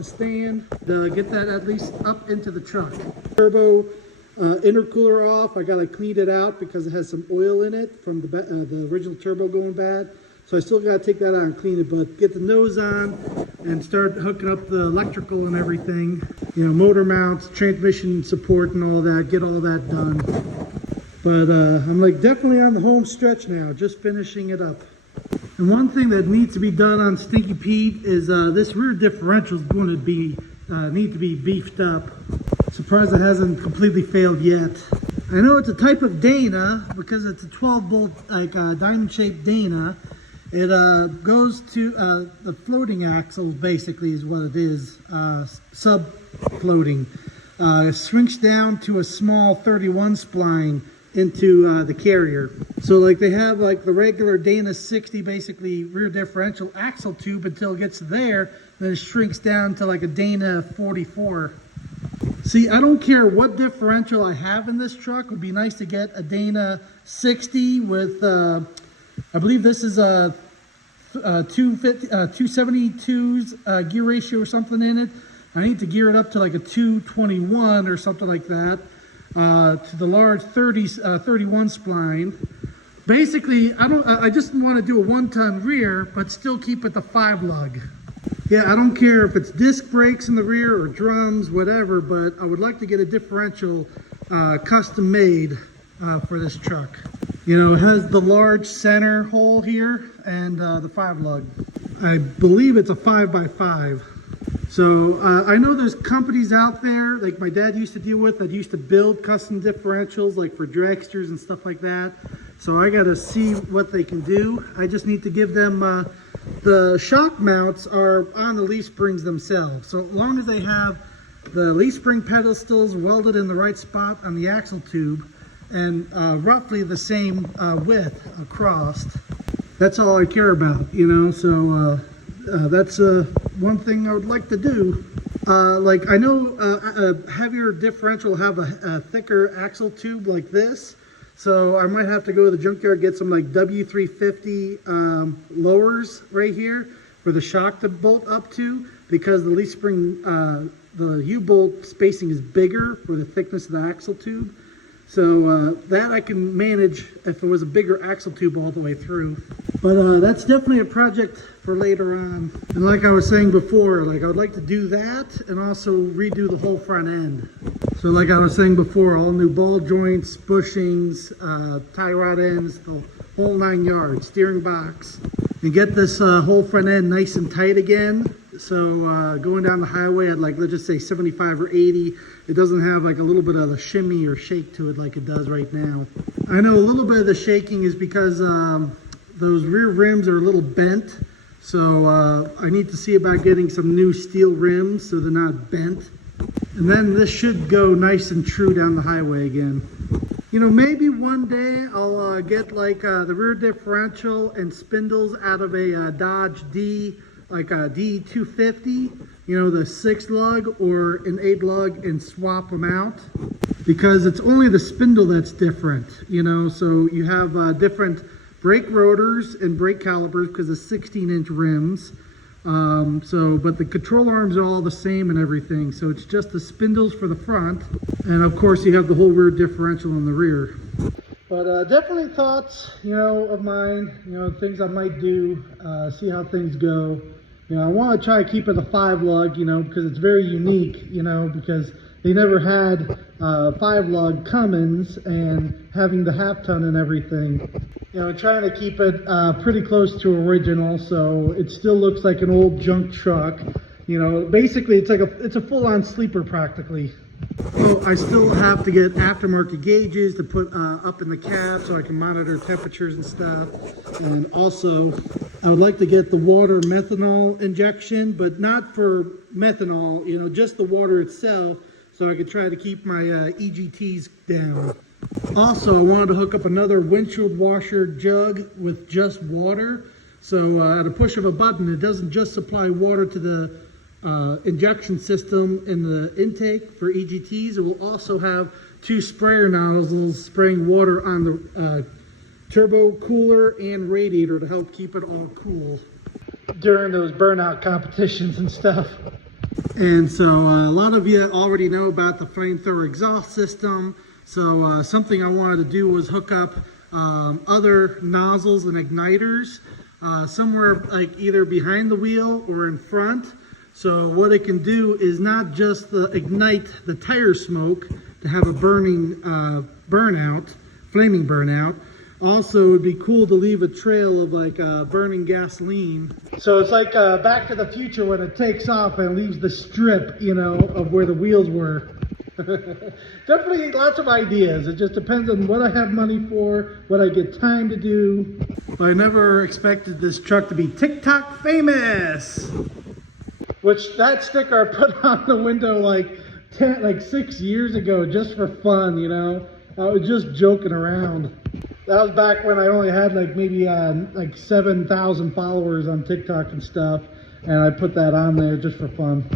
the stand to get that at least up into the truck. Turbo intercooler off. I gotta clean it out because it has some oil in it from the original turbo going bad. So I still gotta take that out and clean it, but get the nose on and start hooking up the electrical and everything. You know, motor mounts, transmission support and all that, get all that done. But I'm like definitely on the home stretch now, just finishing it up. And one thing that needs to be done on Stinky Pete is this rear differential is going to be need to be beefed up. Surprised it hasn't completely failed yet. I know it's a type of Dana because it's a 12 bolt like diamond shaped Dana. It goes to the floating axles basically is what it is, sub floating. It shrinks down to a small 31 spline into the carrier. So like they have like the regular Dana 60 basically rear differential axle tube until it gets there, then it shrinks down to like a Dana 44. See, I don't care what differential I have in this truck. It would be nice to get a Dana 60 with I believe this is a 272's gear ratio or something in it. I need to gear it up to like a 221 or something like that. To the large 31 spline. Basically, I just want to do a 1-ton rear, but still keep it the 5 lug. Yeah, I don't care if it's disc brakes in the rear or drums, whatever, but I would like to get a differential custom made for this truck. You know, it has the large center hole here and the 5 lug. I believe it's a 5x5. So I know there's companies out there like my dad used to deal with that used to build custom differentials like for dragsters and stuff like that. So I got to see what they can do. I just need to give them the shock mounts are on the leaf springs themselves. So as long as they have the leaf spring pedestals welded in the right spot on the axle tube and roughly the same width across, that's all I care about, you know. So that's one thing I would like to do. Like I know a heavier differential will have a thicker axle tube like this, so I might have to go to the junkyard, get some like W350 lowers right here for the shock to bolt up to, because the leaf spring, the U-bolt spacing is bigger for the thickness of the axle tube. So that I can manage if it was a bigger axle tube all the way through. But that's definitely a project for later on. And like I was saying before, like I would like to do that and also redo the whole front end. So like I was saying before, all new ball joints, bushings, tie rod ends, the whole 9 yards, steering box. And get this whole front end nice and tight again. So going down the highway at like, let's just say 75 or 80, it doesn't have like a little bit of a shimmy or shake to it like it does right now. I know a little bit of the shaking is because those rear rims are a little bent. So I need to see about getting some new steel rims so they're not bent. And then this should go nice and true down the highway again. You know, maybe one day I'll get like the rear differential and spindles out of a Dodge D, like a D250, you know, the 6 lug or an 8 lug, and swap them out. Because it's only the spindle that's different, you know, so you have different brake rotors and brake calipers because of 16-inch rims. But the control arms are all the same and everything, so it's just the spindles for the front, and of course you have the whole rear differential in the rear. But definitely thoughts, you know, of mine, you know, things I might do, see how things go. You know, I want to try to keep it a 5 lug, you know, because it's very unique, you know, because they never had 5 lug Cummins and having the half ton and everything. You know, trying to keep it pretty close to original, so it still looks like an old junk truck. You know, basically it's like it's a full-on sleeper practically. Oh, I still have to get aftermarket gauges to put up in the cab so I can monitor temperatures and stuff. And also, I would like to get the water methanol injection, but not for methanol, you know, just the water itself, so I could try to keep my EGTs down. Also, I wanted to hook up another windshield washer jug with just water. So at a push of a button, it doesn't just supply water to the injection system in the intake for EGTs. It will also have 2 sprayer nozzles spraying water on the turbo cooler and radiator to help keep it all cool during those burnout competitions and stuff. And so a lot of you already know about the flamethrower exhaust system. So something I wanted to do was hook up other nozzles and igniters somewhere like either behind the wheel or in front. So what it can do is not just ignite the tire smoke to have a burning flaming burnout. Also, it would be cool to leave a trail of like burning gasoline. So it's like Back to the Future when it takes off and leaves the strip, you know, of where the wheels were. Definitely lots of ideas. It just depends on what I have money for, what I get time to do. I never expected this truck to be TikTok famous. Which that sticker I put on the window like 6 years ago just for fun, you know. I was just joking around. That was back when I only had like maybe like 7,000 followers on TikTok and stuff, and I put that on there just for fun.